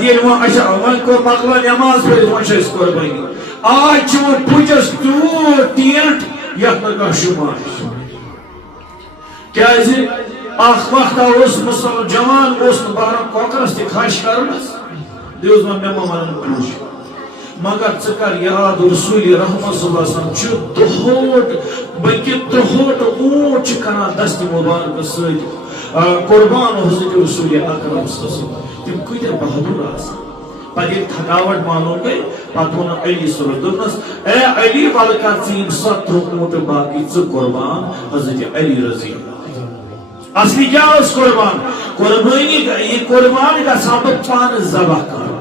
پتہ ییٚلہِ وۄنۍ اچھا وۄنۍ کوٚر مۄکلٲو نٮ۪ماز پٔرِتھ وۄنۍ چھِ أسۍ قۄربٲنی آز چھِ وۄنۍ پُجَس تیوٗت ٹینٛٹ یَتھ نہٕ کانٛہہ شُمار چھُ کیٛازِ اکھ وقتہ اوس مُسلمان جوان اوس نہٕ بہران کۄکرَس تہِ کھَش کَرنَس دیُت وۄنۍ مےٚ ما وَنُن پوٚز مگر ژٕ کر یاد رسول رحمت صلی اللہ علیہ وسلم چھُ دُہوٹ بلکہِ ترٛہوٹ اوٗنٹ چھِ کران دستہِ مُبارکہٕ سۭتۍ قربان حضرت رسول اکرم صلی اللہ علیہ وسلم تِم کۭتیاہ بہادُر آسان پتہٕ ییٚلہِ تھکاوٹ معلوم گٔے پتہٕ ووٚن علی صلی اللہ علیہ وسلم دوٚپنَس اے علی وَلہٕ کر ژٕ یِم 70 اوٗنٹ باقٕے ژٕ قربان حضرت علی رضی اللہ اصلی کیا ٲس قربان قربٲنی یہِ قربان گژھان بہٕ پانہٕ ذبح کرُن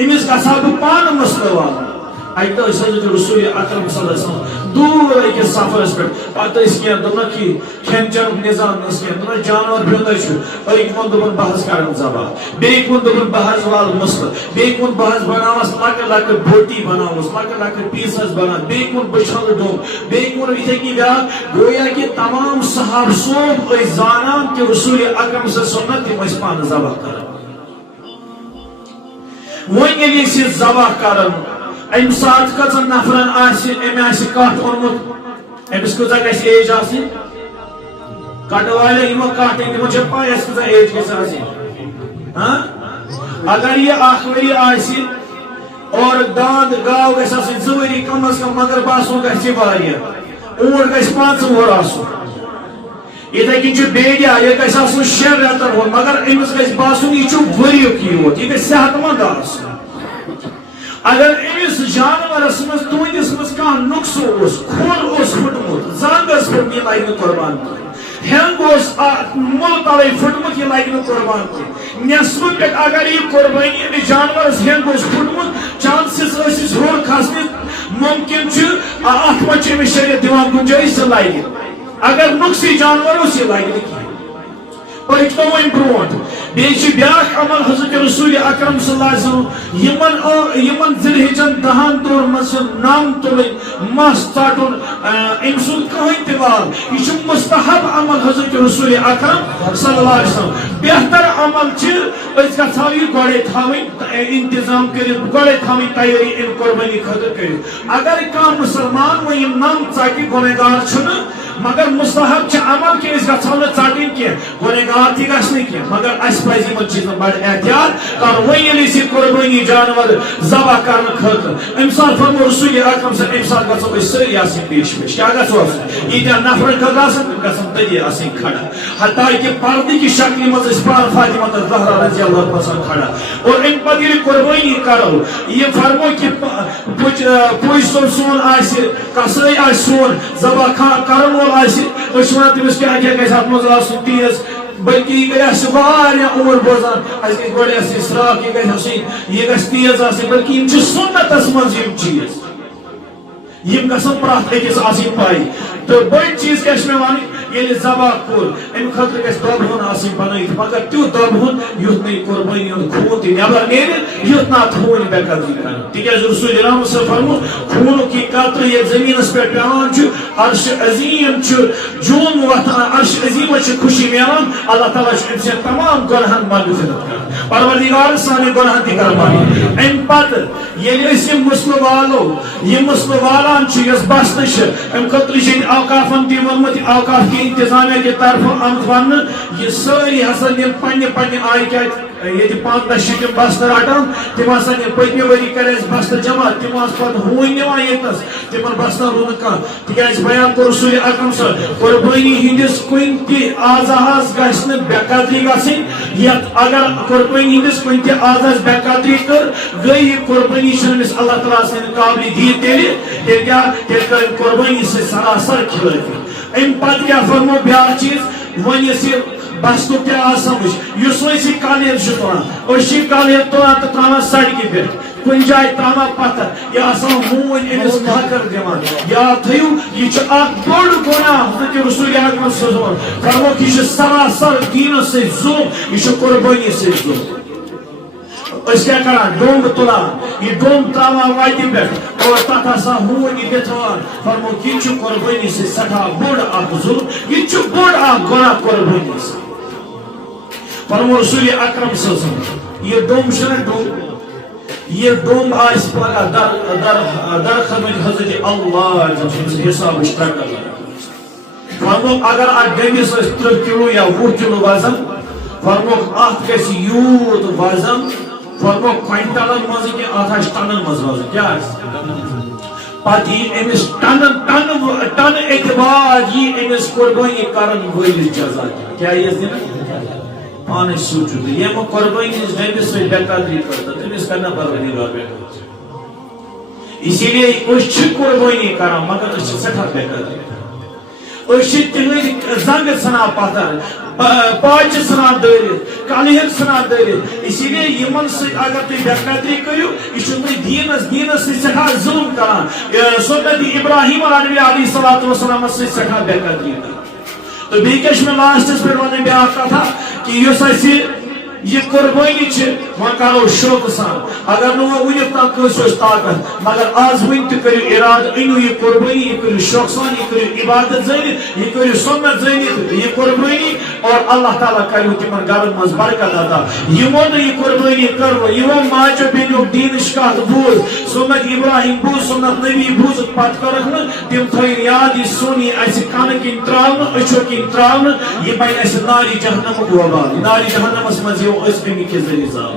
أمِس گژھان بہٕ پانہٕ مسلہٕ والُن اَکہِ دۄہ ٲسۍ حضرت رسول اکرم صلی اللہ علیہ وسلم دوٗر أکِس سفرس پٮ۪ٹھ پتہٕ ٲسۍ کینٛہہ دوٚپنکھ یہِ کھٮ۪ن چٮ۪نُک نظام نہٕ کینٛہہ دوٚپنکھ جانور بیوٚنٕے چھُ أکۍ ووٚن دوٚپُن بہٕ حظ کرن ذبح بیٚیہِ ووٚن دوٚپُن بہٕ حظ والہٕ مسلہٕ بیٚیہِ ووٚن بہٕ حظ بناوس لۄکٕٹۍ لۄکٕٹۍ بوٹی بناوس لۄکٕٹۍ لۄکٕٹۍ پیٖس حظ بناو بیٚیہِ ووٚن بہٕ چھلہٕ ڈوٚم بیٚیہِ ووٚن یِتھے کٔنۍ بیٛاکھ گویا کہِ تمام صحابہٕ صوب ٲسۍ زانان کہِ رسول اکرم صلی اللہ علیہ وسلم تِم ٲسۍ پانہٕ ذبح کران وۄنۍ ییٚلہِ أسۍ یہِ ذبح کران امہِ ساتہٕ کٔژن نفرن آسہِ أمۍ آسہِ کٹھ اوٚنمُت أمِس کۭژاہ گژھِ ایج آسٕنۍ کٹہٕ والٮ۪ن یِمو کٹھ أنۍ تِمن چھےٚ پاے اَسہِ کۭژاہ ایج گژھِ آسٕنۍ اگر یہِ 1 ؤری آسہِ اور داند گاو گژھِ آسٕنۍ 2 ؤری کم از کم مگر باسُن گژھِ یہِ واریاہ اوٗنٹ گژھِ 5 وُہُر آسُن یِتھے کٔنۍ چھُ بیڈیا یہِ گژھِ آسُن 6 رٮ۪تن ہُنٛد مگر أمِس گژھِ باسُن یہِ چھُ ؤریُک یوت یہِ گژھِ صحت منٛد آسُن اگر أمِس جانورس منٛز تُہنٛدِس منٛز کانٛہہ نۄقصہٕ اوس کھوٚر اوس پھُٹمُت زنٛگ ٲس پھٔٹمٕژ یہِ لگہِ نہٕ قۄربان کینٛہہ ہینٛگ اوس مُلہٕ تلے پھُٹمُت یہِ لگہِ نہٕ قۄربان کینٛہہ نٮ۪صفہٕ پٮ۪ٹھ اگر یہِ قۄربٲنی أمِس جانورس ہینٛگ اوس پھُٹمُت چانسز ٲسِس ہیوٚر کھسنٕچ مُمکِن چھُ اتھ منٛز چھُ أمِس شریعت دِوان گُنجٲیِش سُہ لگہِ اگر نۄقصی جانور اوس یہِ لگہِ نہٕ کینٛہہ پٔکۍتو وۄنۍ برونٛٹھ بیٚیہِ چھُ بیٛاکھ عمل حضرت رسول اکرم صلی اللہ علیہ وسلم یِمن ذِلحِجن 10 دۄہن منٛز چھِ نم تُلٕنۍ مس ژٹُن أمۍ سُنٛد کٕہٕنۍ تہِ وال یہِ چھُ مستحب عمل حضرت رسول اکرم صلی اللہ علیہ وسلم بہتر عمل چھِ أسۍ گژھو یہِ گۄڈے تھاوٕنۍ انتظام کٔرِتھ گۄڈے تھاوٕنۍ تیٲری امہِ قۄربٲنی خٲطرٕ کٔرِتھ اگر کانٛہہ مُسلمان وۄنۍ یِم نم ژٹہِ گۄنہگار چھُنہٕ مگر مستحب چھِ عمل کہِ أسۍ گژھو نہٕ ژٹٕنۍ کینٛہہ گۄنہگار تہِ گژھِ نہٕ کینٛہہ مگر اَسہِ پزِ یِمن چیٖزن بڑٕ احتیاط کرُن وۄنۍ ییٚلہِ أسۍ یہِ قۄربٲنی جانور ذبح کرنہٕ خٲطرٕ اَمہِ ساتہٕ فرموو رسول اکرم صلی اَمہِ ساتہٕ گژھو أسۍ سٲری آسٕنۍ پیش پیش کیٛاہ گژھو آسٕنۍ ییٖتیاہ نفرن خٲطرٕ آسن تِم گژھن تٔتی آسٕنۍ کھڑا حتیٰ کہِ پردٕ کہِ شکلہِ منٛز ٲسۍ پانہٕ فاطمہ تہٕ زہرا رضی اللہ آسان کھڑا اور اَمہِ پتہٕ ییٚلہِ قۄربٲنی کرو یہِ فرموو کہِ پُج صٲب سون آسہِ کسٲے آسہِ سون ذبح کرن وول آسہِ أسۍ چھِ ونان تٔمِس کیٛاہ کیٛاہ گژھِ اتھ منٛز آسُن تیز بلکہ یہ گژھِ اَسہِ واریاہ عمر بوزان اَسہِ گژھِ گۄڈٕ آسٕنۍ سراکھ یہِ گژھِ آسٕنۍ یہِ گژھِ تیز آسٕنۍ بلکہ یِم چھِ سُنتس منٛز یِم چیٖز یِم گژھن پرٛٮ۪تھ أکِس آسٕنۍ پاے تہٕ بٔڑۍ چیٖز کیٛاہ چھِ مےٚ وَنٕنۍ ییٚلہِ ذبح کوٚر اَمہِ خٲطرٕ گژھِ دۄبہٕ ہُن آسٕنۍ بنٲیِتھ مگر تیُتھ دۄبہٕ ہُن یُتھ نہٕ یہِ قۄربٲنی ہُنٛد خوٗن تہِ نٮ۪بر نیرِ یُتھ نہٕ اتھ ہوٗنۍ بے قدری کرن تِکیٛازِ رسول رحمت صٲب فرموو خوٗنُک یہِ قطرٕ ییٚلہِ زٔمیٖنس پٮ۪ٹھ پیٚوان چھُ عرشِ عظیٖم چھُ جوم وۄتھان عرشِ عظیٖمس چھِ خوشی میلان اللہ تعالیٰ چھُ أمۍ سٕنٛدٮ۪ن تمام گۄنہن مغفرت کران پروردگار سانٮ۪ن گۄنہن تہِ کران معاف اَمہِ پتہٕ ییٚلہِ أسۍ یِم مسلہٕ والو یِم مسلہٕ والان چھِ یۄس بستہٕ چھِ اَمہِ خٲطرٕ چھِ ییٚتہِ اوقافن تہِ ووٚنمُت اوقاف کہِ انتظامیہ کہِ طرفہٕ آمُت وننہٕ یہِ سٲری ہسا نِن پننہِ پننہِ آیہِ کیٛازِ ییٚتہِ 15 چھِ تِم بستہٕ رٹان تِم ہسا نِن پٔتمہِ ؤری کرِ اَسہِ بستہٕ جمع تِم آسہٕ پتہٕ ہوٗنۍ نِوان ییٚتنس تِمن بستن روٗد نہٕ کانٛہہ تِکیٛازِ بیان کوٚر رسول اکرم صٲب قۄربٲنی ہٕنٛدِس کُنہِ تہِ عازاہس گژھِ نہٕ بے قدری گژھٕنۍ یتھ اگر قۄربٲنی ہٕنٛدِس کُنہِ تہِ عازس بے قدری کٔر گٔے یہِ قۄربٲنی چھنہٕ أمِس اللہ تعالیٰ سٕنٛدِ قابلہِ دیٖد تیٚلہِ کیٛاہ تیٚلہِ کٔر أمۍ قۄربٲنی سۭتۍ سراسر خِلٲفی اَمہِ پتہٕ کیٛاہ فرموو بیٛاکھ چیٖز وۄنۍ یُس یہِ بستُک تہِ آو سمجھ یُس وۄنۍ یہِ کلیر چھُ تُلان أسۍ چھِ یہِ کلیر تُلان تہٕ تراوان سڑکہِ پٮ۪ٹھ کُنہِ جایہِ تراوان پتھر یہِ آسان ہوٗنۍ أمِس مۄکر دِوان یاد تھٲیِو یہِ چھُ اکھ بوٚڑ گۄناہ حضرت رسول اکرم صلی اللہ علیہ وسلم فرمووُکھ یہِ چھُ سراسر دیٖنس سۭتۍ ظُلم یہِ چھُ قۄربٲنی سۭتۍ ظُلم أسۍ کیٛاہ کران ڈوٚمب تُلان یہِ ڈوٚمب تراوان وتہِ پٮ۪ٹھ اور تتھ آسان ہوٗنۍ یہِ بِتھراوان فرمووُکھ یہِ چھُ قۄربٲنی سۭتۍ سٮ۪ٹھاہ بوٚڑ اکھ ظُلم یہِ چھُ بوٚڑ اکھ گۄناہ قۄربٲنی سۭتۍ فرموو رسول اکرم صلی اللہ علیہ وسلم یہ ڈوم چھنا ڈوم یہ ڈوم آس پگہ در خدمت حضرت اللہ حساب ٹرکر فرموک اگر ات ڈمس 3 کلو یا 20 کلو وزن فرموک ات گژھِ یوت وزن فرموک کوئنٹلن مز کہ ات ٹنن مز وزن کیا پتہ امس ٹن اعتبار یہ امس قربانی کرن ول جزا کیا یہ دن پانے سوچو یہ قربانی ڈمس سے بے قدری کرتا تمس کرنا پروردگار بے اسی لیے اس قربانی کران مگر اس سٹھا بے قدری تہذ زنگ ژھنان پتھر پاچہ ژھنان دٲرِتھ کلہر ژھنان دٲرِتھ اسی لیے یمن سۭتۍ اگر تُہۍ بے قدری کٔرِو یہِ چھُ تُہۍ دیٖنس سۭتۍ سٮ۪ٹھاہ ظُلم کران سنت ابراہیم علیہ الصلوۃ والسلام سۭتۍ سٮ۪ٹھاہ بے قدری کران تو بیٚیہِ کیٛاہ چھُ مےٚ لاسٹس پٮ۪ٹھ ونٕنۍ بیٛاکھ کتھا کہِ یُس اسہِ یہ قربانی وہاں کرو شوق سان اگر نو ونیک تام کس طاقت مگر آز ون تہ کرو اراد انو یہ قربانی یہ کرو شوق سان یہ کرو عبادت زینت یہ کرو سنت زینت یہ قربانی اور اللہ تعالیٰ کرو تمن گھرن مز برکت عطا یمو نہ یہ قربانی کرو یمو ماجو بینو دینش کت بوز سنت ابراہیم بوز سنت نبی بوز پت کرک نا تم تھوین یاد یہ سونی اس کن کن تراؤن اچھو کن تراؤن یہ بین اس ناری جہنم وبال ناری جہنم مز اس کمی کے ذریعہ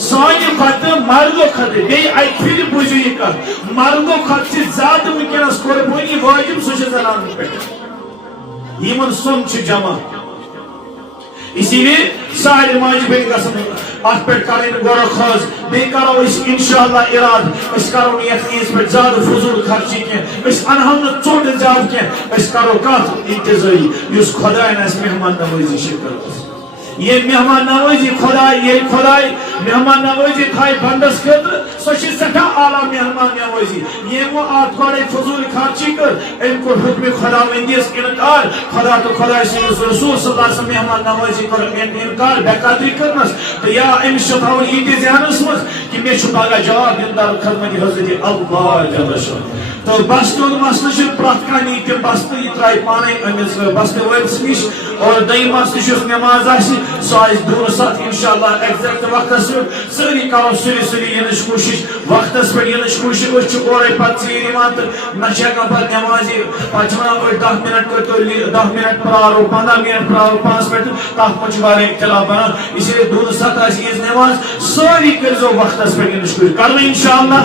سانی خط مردو خط بے ایک پھر بوجھو یہ کر مردو خط سے زیادہ ونکس قربانی واجب سو زنان پہ یہ سن جمع اسی لیے سارے ماج بین گھن ات پہ کریں غور خوض بی کرو انشاءاللہ اراد اس کرو یتھ عیز پہ زیادہ فضول خرچی کی انہو نا ژوٚٹ زیادہ کی کرو کت انتظاری اس خدا نے مہمان نوازی شکر یہ مہمان نوازی خدای مہمان نوازی تھائی بندس خطر سو سٹھا اعلیٰ مہمان نوازی یہ آت گوڑے فضول خرچی کر ان کو حکم خدا وندیس انکار خدا تو خدا سنس رسول صلی اللہ علیہ وسلم مہمان نوازی کر انکار بے قدری کرنس تو یا امس تھاؤن یہ ذہنس مز کہ مے پگہ جواب دین در خدمت حضرت اللہ جل شان تو بستہ مسئلہ پرت کھانے تم بستہ یہ ترائی پانے امس بستہ ولس نش اور دیم مسئلہ نماز سو آس دون سات انشاءاللہ ایگزیکٹ وقت سری کرو سری ینچ کوشش وقت پہ ینچ کوشش اورے پتہ ژیر تو نہ پہ نماز پہ 10 منٹ کر 10 منٹ پرارو 15 منٹ پرارو 5 منٹ تک پہ اختلاف بنان اسی لیے دون سات عیز نماز ساری کرو وقت پہ ینچ کوشش کرنا انشاءاللہ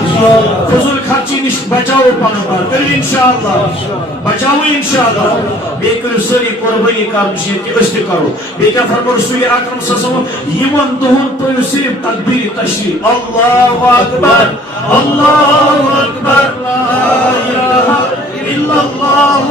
فضول خرچی نش بچاؤ پن پان کرو انشاءاللہ بچاؤ انشاءاللہ بیٚیہِ کٔرِو سٲری قربٲنی کرنٕچ کہ أسۍ تہِ کرو بیٚیہِ کیٛاہ فرمو رسول اکرم صلی اللہ علیہ وسلم یمن دۄہن پٔرِو صرف تکبیر تشریح اللہ اکبر لا الہ الا اللہ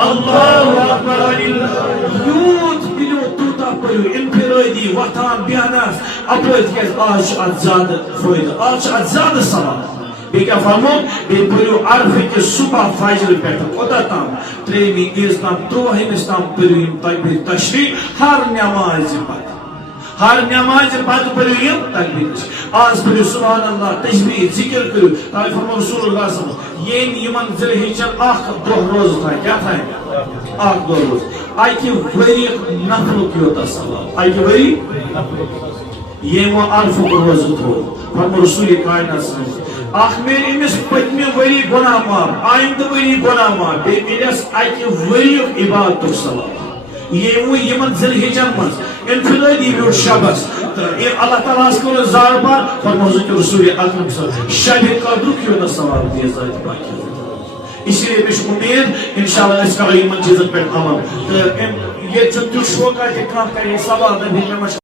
اللہ اکبر یوت بِلو توٗتاہ پٔرِو انفرٲدی وۄتھان بیہنس اپٲرۍ تِکیٛازِ آز چھُ اتھ زیادٕ فٲیدٕ آز چھُ اتھ زیادٕ ثواب بیٚیہِ کیٛاہ فرمو بیٚیہِ پٔرِو عرفہٕ کہِ صبح فجر پٮ۪ٹھ کوتاہ تام 3 عیز تام 3 تام پٔرِو یِم تکبیر تشریح ہر نمازِ پتہٕ پٔرِو یِم تکبیر آز پٔرِو سبحان اللہ تسبیح ذکر کٔرِو تاکہِ فرمو رسول اللہ صلی اللہ علیہ وسلم ییٚمۍ یِمن ذی الحجن اکھ دۄہ روزٕ تھایہِ کیٛاہ تھایہِ اکھ دۄہ روزٕ اکہِ ؤریُک نفلُک یوٗتاہ ثواب اکہِ ؤری ییٚمۍ عرفُک روزٕ تھوٚو فرمو رسول کائنات صلی اللہ علیہ وسلم اخ میل امس پتمہ وری گناہ معاف آئندہ وری گناہ معاف بے ملس اکہ وریک عبادت ثواب یہ یمن ذی الحجن مز انفرادی بیوٹ شبس اللہ تعالیٰ کو زار بار فرمو حضرت رسول اکرم صلی اللہ علیہ وسلم شب قدرک یونا ثواب دیا ذات باقی اسی لیے مجھ امید انشاءاللہ اس کا یمن چیزن پہ عمل تو یہ چند شوق ہے کہ کام کریں سوال نبی میں